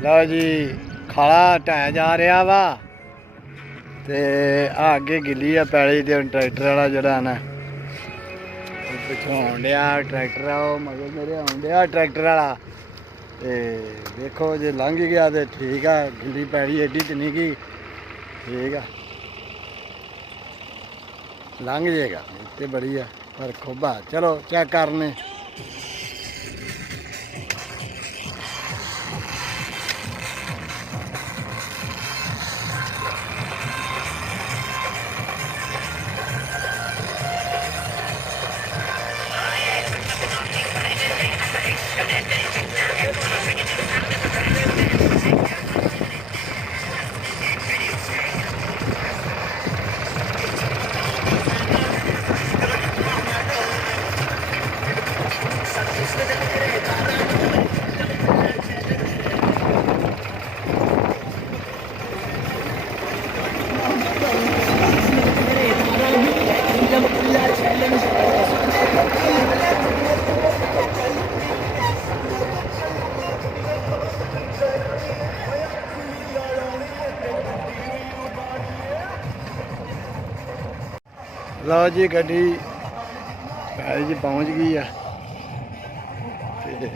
ਲਓ ਜੀ ਖਾਲਾ ਢਾਇਆ ਜਾ ਰਿਹਾ ਵਾ ਤੇ ਆ ਅੱਗੇ ਗਿੱਲੀ ਆ ਪੈਲੀ ਤੇ ਟਰੈਕਟਰ ਵਾਲਾ ਜਿਹੜਾ ਨਾ ਪਿੱਛੋਂ ਆਉਣ ਡਿਆ ਟਰੈਕਟਰ ਆ ਉਹ ਮਗਰ ਮੇਰੇ ਆਉਣ ਡਿਆ ਟਰੈਕਟਰ ਵਾਲਾ ਤੇ ਦੇਖੋ ਜੇ ਲੰਘ ਗਿਆ ਤੇ ਠੀਕ ਆ ਗਿੱਲੀ ਪੈਲੀ ਐਡੀ ਤੇ ਨਹੀਂ ਗਈ ਠੀਕ ਆ ਲੰਘ ਜਾਏਗਾ ਤੇ ਬੜੀ ਆ ਪਰ ਖੋਬਾ ਚਲੋ ਚੈੱਕ ਕਰਨੇ ਲਓ ਜੀ ਗੱਡੀ ਪੈਲੀ 'ਚ ਪਹੁੰਚ ਗਈ ਆ ਤੇ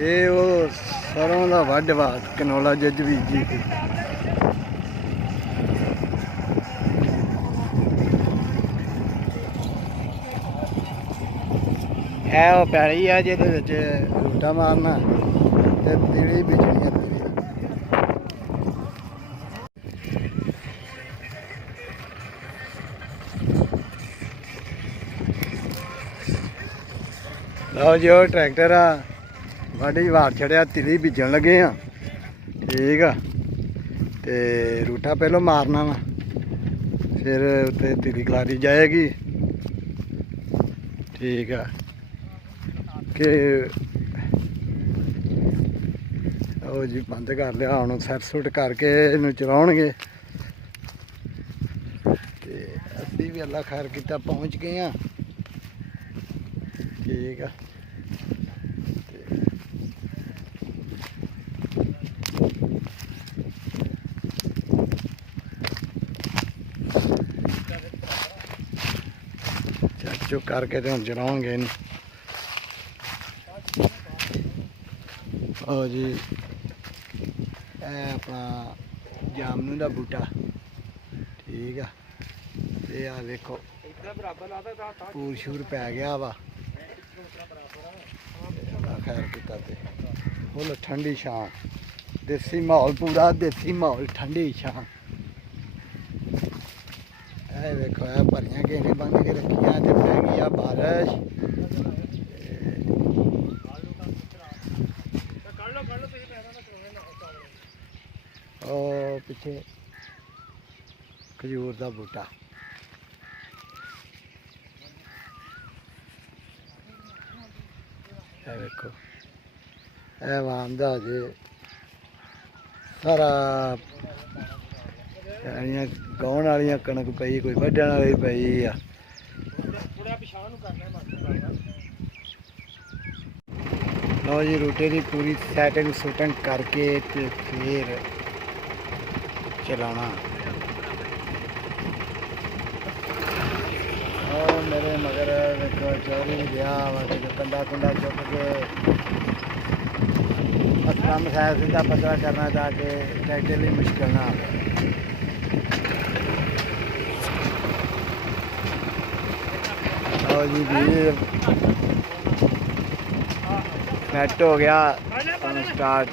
ਇਹ ਉਹ ਸਰੋਂ ਦਾ ਵੱਢ ਵਾ ਕਨੋਲਾ ਜੱਜ ਬੀਜੀ ਸੀ ਇਹ ਉਹ ਪੈਲੀ ਆ ਜਿਹਦੇ ਵਿੱਚ ਰੂਟਾ ਮਾਰਨਾ ਤੇ ਤੀੜੀ ਬੀਜਣੀ ਆ ਲਓ ਜੀ ਉਹ ਟਰੈਕਟਰ ਆ ਵਾਢੀ ਵਾਰ ਛੜਿਆ ਤਿਲੀ ਬੀਜਣ ਲੱਗੇ ਆ ਠੀਕ ਆ ਤੇ ਰੂਟਾ ਪਹਿਲਾਂ ਮਾਰਨਾ ਵਾ ਫਿਰ ਉੱਤੇ ਤਿਲੀ ਖਲਾਰੀ ਜਾਏਗੀ ਠੀਕ ਆ ਕਿ ਉਹ ਜੀ ਬੰਦ ਕਰ ਲਿਆ ਹੁਣ ਸੈਟ ਸੁੱਟ ਕਰਕੇ ਇਹਨੂੰ ਚਲਾਉਣਗੇ ਤੇ ਅਸੀਂ ਵੀ ਅੱਲਾ ਖੈਰ ਕੀਤਾ ਪਹੁੰਚ ਗਏ ਆ ਠੀਕ ਆ ਚੁੱਕ ਕਰਕੇ ਤੇ ਹੁਣ ਚਲਾਵਾਂਗੇ ਇਹਨੂੰ ਉਹ ਜੀ ਇਹ ਆਪਣਾ ਜਾਮਨੂ ਦਾ ਬੂਟਾ ਠੀਕ ਆ ਤੇ ਆ ਵੇਖੋ ਪੂਰ ਸ਼ੂਰ ਪੈ ਗਿਆ ਵਾ ਖੈਰ ਕੀਤਾ ਤੇ ਫੁੱਲ ਠੰਡੀ ਛਾਂ ਦੇਸੀ ਮਾਹੌਲ ਪੂਰਾ ਦੇਸੀ ਮਾਹੌਲ ਠੰਡੀ ਛਾਂ ਇਹ ਵੇਖੋ ਇਹ ਭਰੀਆਂ ਘੇਰੇ ਬੰਨ ਕੇ ਰੱਖੀਆਂ ਤੇ ਪੈ ਗਈ ਆ ਬਾਰਿਸ਼ ਉਹ ਪਿੱਛੇ ਖਜੂਰ ਦਾ ਬੂਟਾ ਇਹ ਵੇਖੋ ਇਹ ਵਾਂਦਾ ਜੇ ਸਾਰਾ ਗਾਉਣ ਵਾਲੀਆਂ ਕਣਕ ਪਈ ਕੋਈ ਵੱਢਣ ਵਾਲੀ ਪਈ ਆ ਲਓ ਜੀ ਰੂਟੇ ਦੀ ਪੂਰੀ ਸੈਟਿੰਗ ਸੁਟਿੰਗ ਕਰਕੇ ਤੇ ਫਿਰ ਚਲਾਉਣਾ ਉਹ ਮੇਰੇ ਮਗਰ ਵੇਖੋ ਚੋਰੀ ਗਿਆ ਵਾ ਕੰਡਾ ਕੁੰਡਾ ਚੁੱਕ ਕੇ ਕੰਮ ਸਾਇਦ ਸਿੱਧਾ ਪਤਾ ਕਰਨਾ ਤਾਂ ਕਿ ਟਰੈਕਟਰ ਲਈ ਮੁਸ਼ਕਿਲ ਨਾ ਆਵੇ ਲਓ ਜੀ ਵੀਰ ਸੈੱਟ ਹੋ ਗਿਆ ਹੁਣ ਸਟਾਰਟ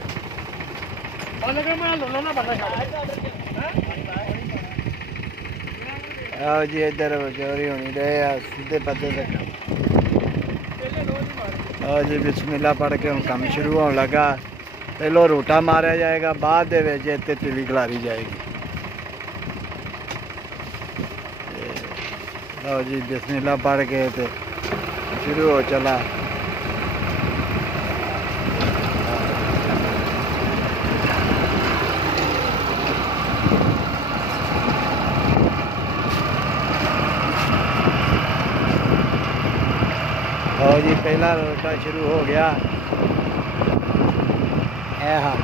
ਆਓ ਜੀ ਇੱਧਰ ਚੋਰੀ ਹੋਣੀ ਰਹੇ ਆ ਸਿੱਧੇ ਪੱਧਰ ਤੇ ਆਓ ਜੀ ਬਿਸਮਿਲ੍ਲਾ ਪੜ੍ਹ ਕੇ ਹੁਣ ਕੰਮ ਸ਼ੁਰੂ ਹੋਣ ਲੱਗਾ ਪਹਿਲੋਂ ਰੋਟਾ ਮਾਰਿਆ ਜਾਏਗਾ ਬਾਅਦ ਦੇ ਵਿੱਚ ਇੱਥੇ ਤਿਲੀ ਖਲਾਰੀ ਜਾਏਗੀ ਲਓ ਜੀ ਬਿਸਮਿਲ੍ਲਾ ਪੜ੍ਹ ਕੇ ਤੇ ਸ਼ੁਰੂ ਹੋ ਚਲਾ ਲਓ ਜੀ ਪਹਿਲਾ ਰੋਟਾ ਸ਼ੁਰੂ ਹੋ ਗਿਆ। ਇਹ ਹਾਂ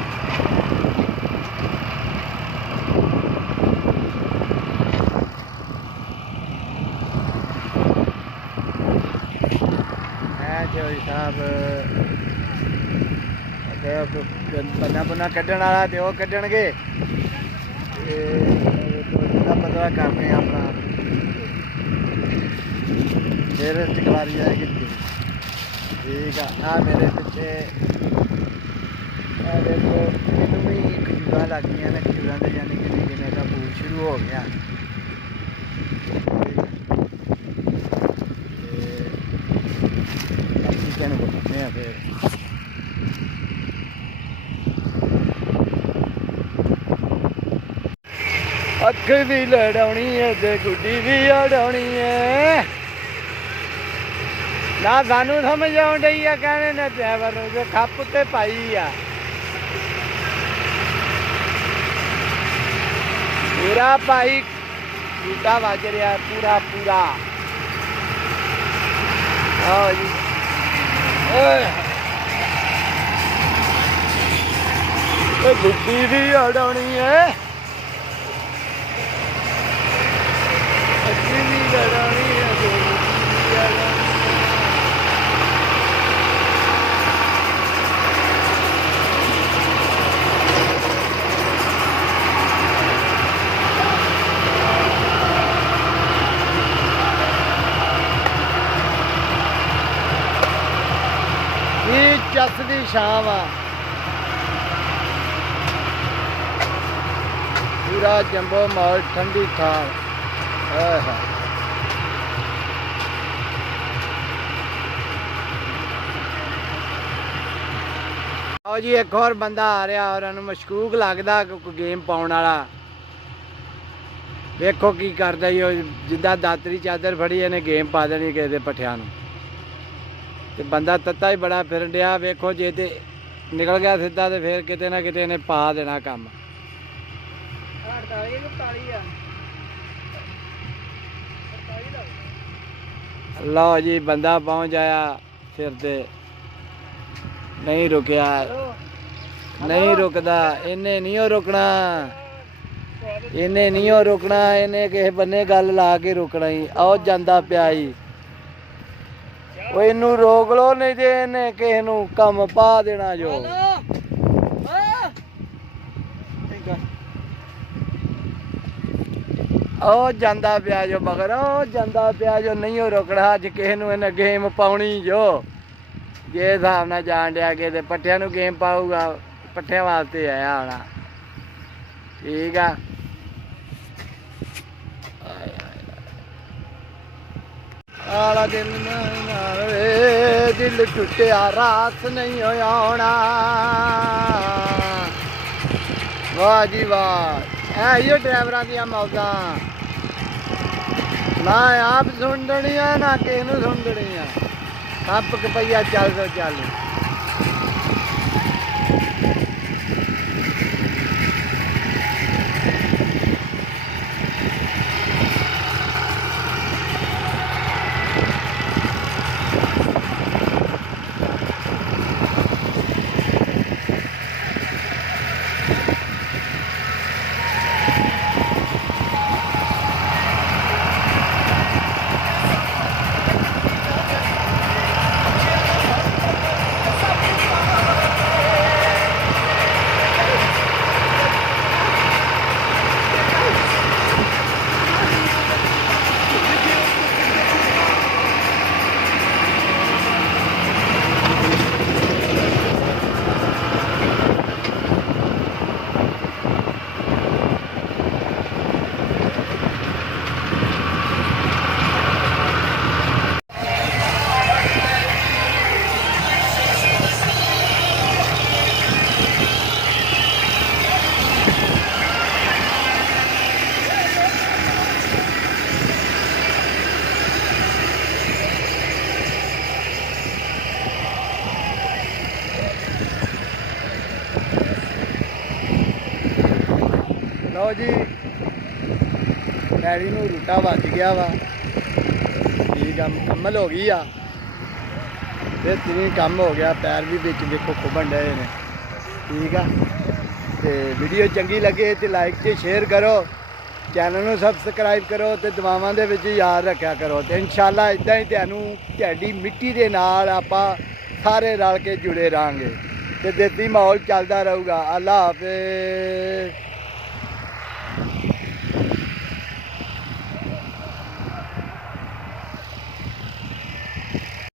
ਚੌਧਰੀ ਸਾਹਿਬ ਬੰਨਾ ਬੰਨਾ ਕੱਢਣ ਵਾਲਾ ਤੇ ਉਹ ਕੱਢਣਗੇ ਤੇ ਪਤਾ ਕਰਦੇ ਆਪਣਾ ਫਿਰ ਚਕਵਾਰੀ ਜਾਏਗੀ। ਠੀਕ ਆ ਮੇਰੇ ਪਿੱਛੇ ਇਹ ਦੇਖੋ ਇਹਨੂੰ ਵੀ ਖਜੂਰਾਂ ਲੱਗ ਗਈਆਂ ਨੇ। ਖਜੂਰਾਂ ਦੇ ਯਾਨੀ ਕਿ ਨਿੱਕੇ ਦਾ ਫੂਲ ਸ਼ੁਰੂ ਹੋ ਗਿਆ। ਨੂੰ ਬਤਾਉਂਦੇ ਆ ਫਿਰ ਅੱਖ ਵੀ ਲੜਾਉਣੀ ਹੈ ਤੇ ਗੁੱਡੀ ਵੀ ਉਡਾਉਣੀ ਹੈ। ਨਾ ਸਾਨੂੰ ਸਮਝ ਆਉਣ ਡਈ ਆ ਕਹਿੰਦੇ ਨੇ ਡਰਾਈਵਰ ਨੂੰ ਜੋ ਖੱਪ ਤੇ ਪਾਈ ਆ ਪੂਰਾ ਭਾਈ ਬੂਟਾ ਵੱਜ ਰਿਹਾ ਪੂਰਾ ਪੂਰਾ। ਆਓ ਜੀ ਗੁੱਡੀ ਵੀ ਉਡਾਉਣੀ ਹੈ ਅੱਗੀ ਵੀ ਲੜਾਉਣੀ ਹੈ ਚੱਸ ਦੀ ਸ਼ਾਮ ਆ ਪੂਰਾ ਜੰਬੋ ਮਾਲ ਠੰਡੀ ਥਾਂ। ਆਓ ਜੀ ਇੱਕ ਹੋਰ ਬੰਦਾ ਆ ਰਿਹਾ ਔਰ ਉਹਨੂੰ ਮਸ਼ਕੂਕ ਲੱਗਦਾ ਕੋਈ ਗੇਮ ਪਾਉਣ ਵਾਲਾ। ਵੇਖੋ ਕੀ ਕਰਦਾ ਜੀ ਉਹ ਜਿੱਦਾਂ ਦਾਤਰੀ ਚਾਦਰ ਫੜੀ ਇਹਨੇ ਗੇਮ ਪਾ ਦੇਣੀ ਕਿਸੇ ਦੇ ਪੱਠਿਆਂ ਨੂੰ ਤੇ ਬੰਦਾ ਤੱਤਾ ਹੀ ਬੜਾ ਫਿਰਨ ਡਿਆ। ਵੇਖੋ ਜੇ ਤੇ ਨਿਕਲ ਗਿਆ ਸਿੱਧਾ ਤੇ ਫਿਰ ਕਿਤੇ ਨਾ ਕਿਤੇ ਇਹਨੇ ਪਾ ਦੇਣਾ ਕੰਮ। ਲਓ ਜੀ ਬੰਦਾ ਪਹੁੰਚ ਆਇਆ ਫਿਰ ਤੇ ਨਹੀਂ ਰੁਕਿਆ ਨਹੀਂ ਰੁਕਦਾ ਇਹਨੇ ਨਹੀਂ ਉਹ ਰੁਕਣਾ ਇਹਨੇ ਨਹੀਂ ਉਹ ਰੁਕਣਾ ਇਹਨੇ ਕਿਸੇ ਬੰਨੇ ਗੱਲ ਲਾ ਕੇ ਰੁਕਣਾ ਹੀ। ਆਓ ਜਾਂਦਾ ਪਿਆ ਜੀ ਉਹ ਇਹਨੂੰ ਰੋਕ ਲੋ ਨਹੀਂ ਤੇ ਇਹਨੇ ਕਿਸੇ ਨੂੰ ਕੰਮ ਪਾ ਦੇਣਾ ਜੋ। ਉਹ ਜਾਂਦਾ ਪਿਆ ਜੋ ਮਗਰ ਉਹ ਜਾਂਦਾ ਪਿਆ ਜੋ ਨਹੀਂ ਉਹ ਰੁਕਣਾ। ਅੱਜ ਕਿਸੇ ਨੂੰ ਇਹਨੇ ਗੇਮ ਪਾਉਣੀ ਜੋ ਜੇ ਹਿਸਾਬ ਨਾਲ ਜਾਣ ਡਿਆ ਕਿ ਤੇ ਪੱਠਿਆਂ ਨੂੰ ਗੇਮ ਪਾਊਗਾ ਪੱਠਿਆਂ ਵਾਸਤੇ ਆਇਆ ਹੋਣਾ। ਠੀਕ ਆ ਆਲਾ ਦਿਨ ਨਾਲੇ ਦਿਲ ਟੁੱਟਿਆ ਰਾਤ ਨਹੀਂ ਹੋਇਆ ਹੋਣਾ। ਵਾਹ ਜੀ ਵਾਹ ਇਹੋ ਡਰਾਈਵਰਾਂ ਦੀਆਂ ਮੌਜਾਂ ਨਾ ਆਪ ਸੁਣਨੀਆਂ ਨਾ ਕਿਸੇ ਨੂੰ ਸੁਣਨੀਆਂ। ਸੱਪ ਕਪਈਆ ਚੱਲ ਸੋ ਚੱਲ। ਲਓ ਜੀ ਡੈਡੀ ਨੂੰ ਰੂਟਾ ਵੱਜ ਗਿਆ ਵਾ। ਠੀਕ ਆ ਮੁਕੰਮਲ ਹੋ ਗਈ ਆ ਬਿਹਤਰੀਨ ਕੰਮ ਹੋ ਗਿਆ। ਪੈਰ ਵੀ ਵਿੱਚ ਵੇਖੋ ਖੁੱਬਣ ਡਏ ਨੇ। ਠੀਕ ਆ, ਤੇ ਵੀਡੀਓ ਚੰਗੀ ਲੱਗੇ ਤੇ ਲਾਈਕ ਤੇ ਸ਼ੇਅਰ ਕਰੋ, ਚੈਨਲ ਨੂੰ ਸਬਸਕ੍ਰਾਈਬ ਕਰੋ ਤੇ ਦੁਆਵਾਂ ਦੇ ਵਿੱਚ ਯਾਦ ਰੱਖਿਆ ਕਰੋ। ਤੇ ਇਨਸ਼ਾਅੱਲਾ ਇਦਾਂ ਹੀ ਤੁਹਾਨੂੰ ਤੁਹਾਡੀ ਮਿੱਟੀ ਦੇ ਨਾਲ ਆਪਾਂ ਸਾਰੇ ਰਲ ਕੇ ਜੁੜੇ ਰਹਾਂਗੇ ਤੇ ਦੇਸੀ ਮਾਹੌਲ ਚੱਲਦਾ ਰਹੂਗਾ। ਅੱਲਾ ਹਾਫਿਜ਼।